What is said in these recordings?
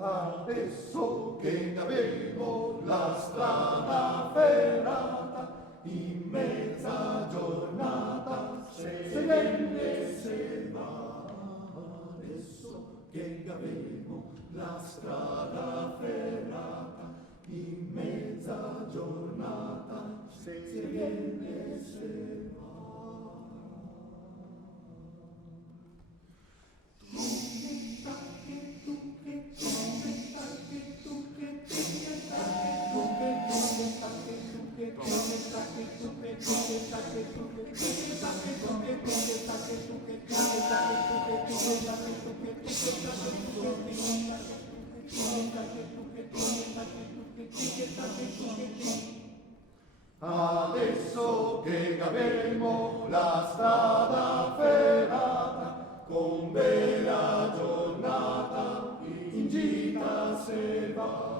Adesso che avevo la strada ferrata, in mezza giornata se ne se va. Adesso che avevo la strada ferrata, in mezza giornata se viene se va. Adesso che avremo la strada ferrata, con bella giornata in gita se va.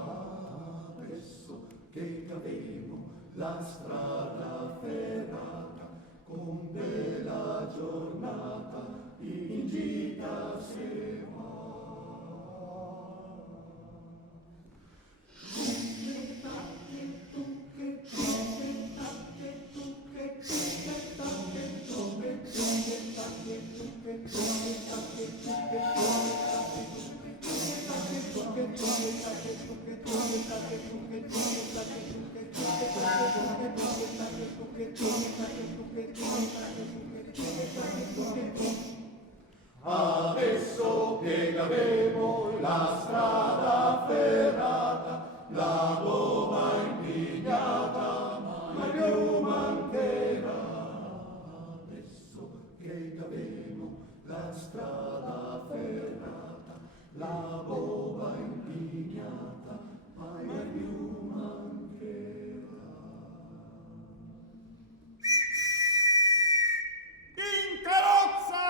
Adesso che avremo la strada ferrata, con bella giornata in gita se va. Adesso che avevo la strada ferrata, la gomma impigliata, mai più mancherà. Adesso che avevo la strada ferrata, la gomma impigliata, mai più mancherà. In carrozza!